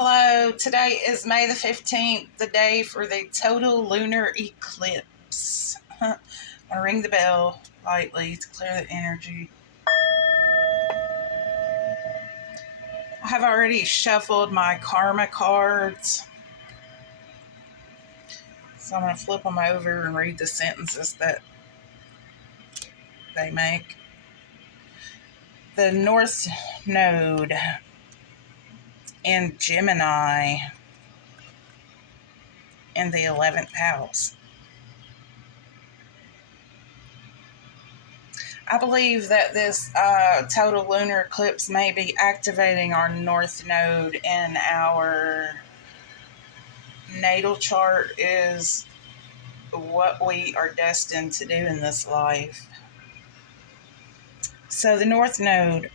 Hello, today is May the 15th, the day for the total lunar eclipse. I'm going to ring the bell lightly to clear the energy. I have already shuffled my karma cards, so I'm going to flip them over and read the sentences that they make. The North Node in Gemini in the 11th house. I believe that this total lunar eclipse may be activating our North Node in our natal chart, is what we are destined to do in this life. So the North Node,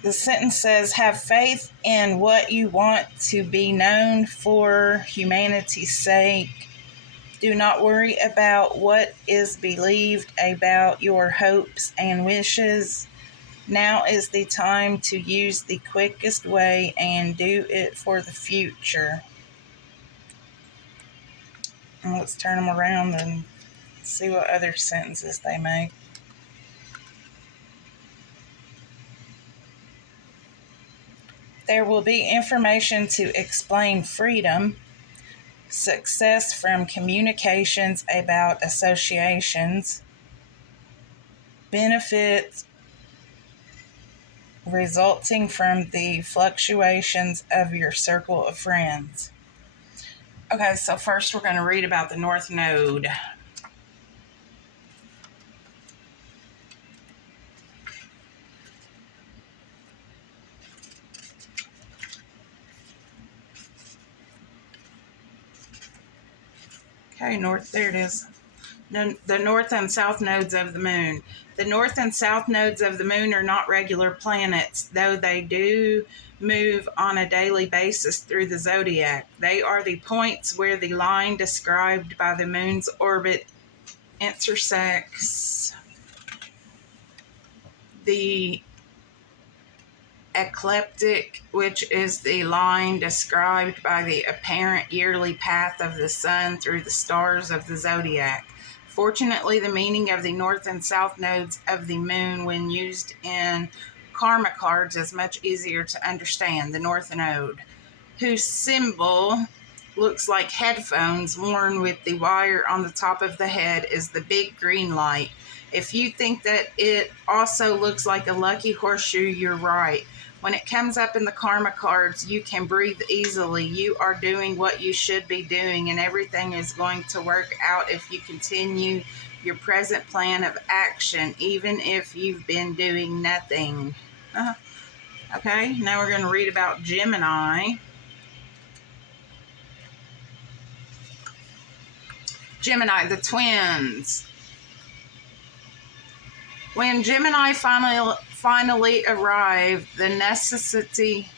the sentence says, have faith in what you want to be known for humanity's sake. Do not worry about what is believed about your hopes and wishes. Now is the time to use the quickest way and do it for the future. And let's turn them around and see what other sentences they make. There will be information to explain freedom, success from communications about associations, benefits resulting from the fluctuations of your circle of friends. Okay, so first we're going to read about the North Node. Okay, there it is. The north and south nodes of the moon. The north and south nodes of the moon are not regular planets, though they do move on a daily basis through the zodiac. They are the points where the line described by the moon's orbit intersects the ecliptic, which is the line described by the apparent yearly path of the sun through the stars of the zodiac. Fortunately, the meaning of the north and south nodes of the moon when used in karma cards is much easier to understand. The north node, whose symbol looks like headphones worn with the wire on the top of the head, is the big green light. If you think that it also looks like a lucky horseshoe, you're right. When it comes up in the karma cards, you can breathe easily. You are doing what you should be doing, and everything is going to work out if you continue your present plan of action, even if you've been doing nothing. Okay, now we're going to read about Gemini. Gemini, the twins. When Gemini finally arrived, the necessity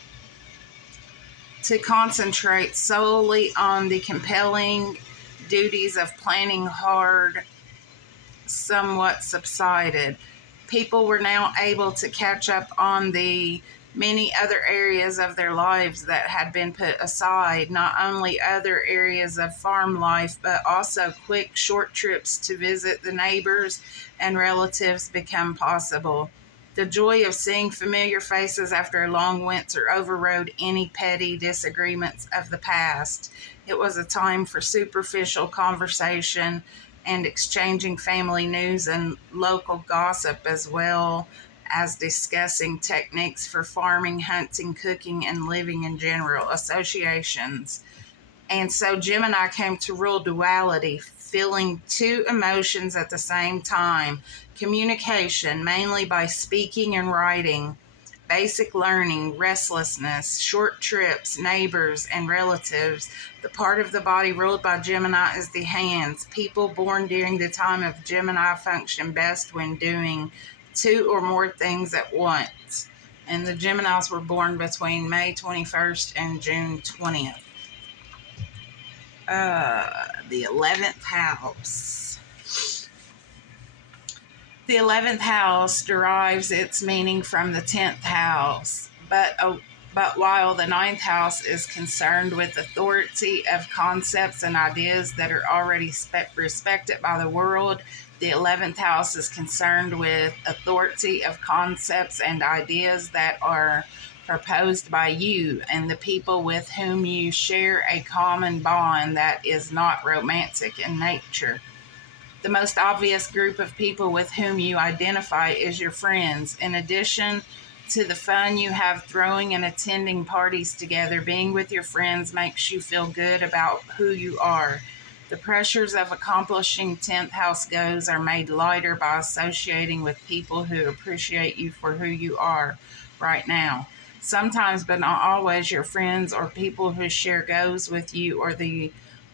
to concentrate solely on the compelling duties of planning hard somewhat subsided. People were now able to catch up on the many other areas of their lives that had been put aside, not only other areas of farm life, but also quick, short trips to visit the neighbors and relatives become possible. The joy of seeing familiar faces after a long winter overrode any petty disagreements of the past. It was a time for superficial conversation and exchanging family news and local gossip, as well as discussing techniques for farming, hunting, cooking, and living in general, associations. And so Gemini came to rule duality, feeling two emotions at the same time: communication, mainly by speaking and writing, basic learning, restlessness, short trips, neighbors, and relatives. The part of the body ruled by Gemini is the hands. People born during the time of Gemini function best when doing two or more things at once. And the Geminis were born between May 21st and June 20th. The 11th house. The 11th house derives its meaning from the 10th house, but But while the ninth house is concerned with authority of concepts and ideas that are already respected by the world, the 11th house is concerned with authority of concepts and ideas that are proposed by you and the people with whom you share a common bond that is not romantic in nature. The most obvious group of people with whom you identify is your friends. In addition to the fun you have throwing and attending parties together, being with your friends makes you feel good about who you are. The pressures of accomplishing 10th house goals are made lighter by associating with people who appreciate you for who you are right now. Sometimes, but not always, your friends or people who share goals with you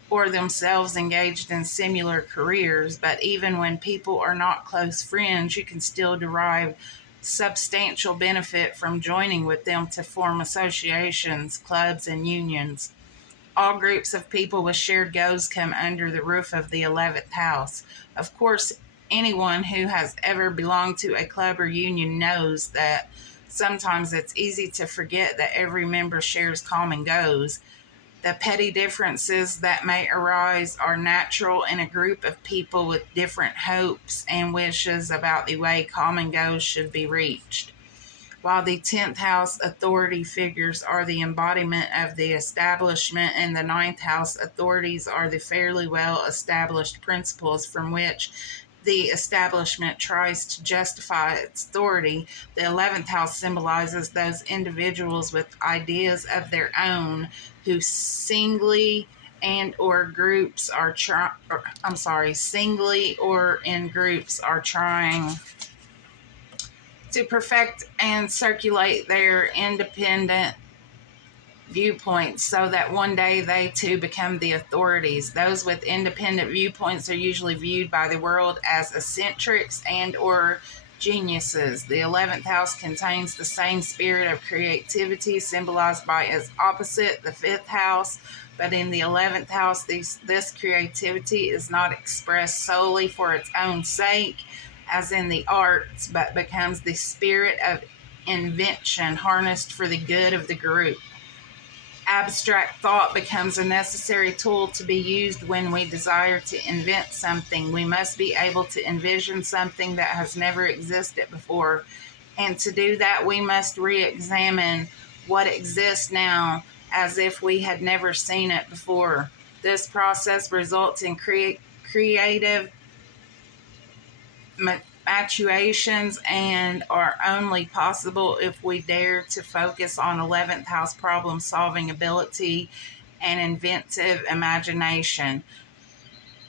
or themselves engaged in similar careers, but even when people are not close friends, you can still derive substantial benefit from joining with them to form associations, clubs, and unions. All groups of people with shared goals come under the roof of the 11th house. Of course, anyone who has ever belonged to a club or union knows that sometimes it's easy to forget that every member shares common goals. The petty differences that may arise are natural in a group of people with different hopes and wishes about the way common goals should be reached. While the 10th house authority figures are the embodiment of the establishment and the ninth house authorities are the fairly well established principles from which the establishment tries to justify its authority, the 11th house symbolizes those individuals with ideas of their own who singly and or groups are singly or in groups are trying to perfect and circulate their independent viewpoints so that one day they too become the authorities. Those with independent viewpoints are usually viewed by the world as eccentrics and or geniuses. The 11th house contains the same spirit of creativity symbolized by its opposite, the 5th house. But in the 11th house, this creativity is not expressed solely for its own sake, as in the arts, but becomes the spirit of invention harnessed for the good of the group. Abstract thought becomes a necessary tool to be used when we desire to invent something. We must be able to envision something that has never existed before. And to do that, we must re examine what exists now as if we had never seen it before. This process results in creative matuations and are only possible if we dare to focus on 11th house problem solving ability and inventive imagination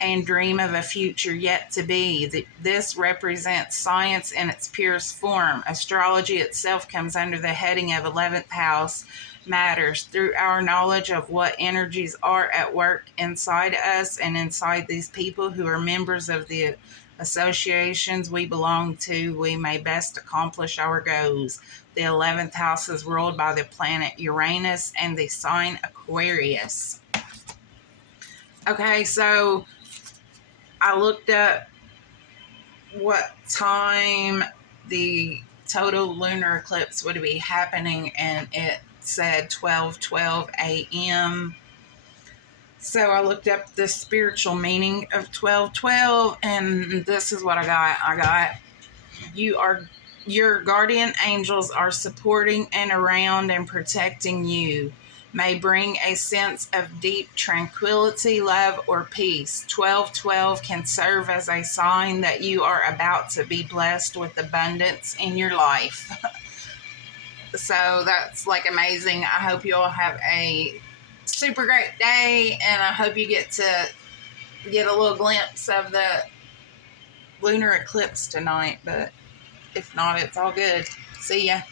and dream of a future yet to be. This represents science in its purest form. Astrology itself comes under the heading of 11th house matters. Through our knowledge of what energies are at work inside us and inside these people who are members of the associations we belong to, we may best accomplish our goals. The 11th house is ruled by the planet Uranus and the sign Aquarius. Okay, so I looked up what time the total lunar eclipse would be happening, and it said 12:12 a.m. So I looked up the spiritual meaning of 12:12, and this is what I got. Your guardian angels are supporting and around and protecting you. May bring a sense of deep tranquility, love, or peace. 12:12 can serve as a sign that you are about to be blessed with abundance in your life. So that's like amazing. I hope you all have a super great day, and I hope you get to get a little glimpse of the lunar eclipse tonight. But if not, it's all good. See ya.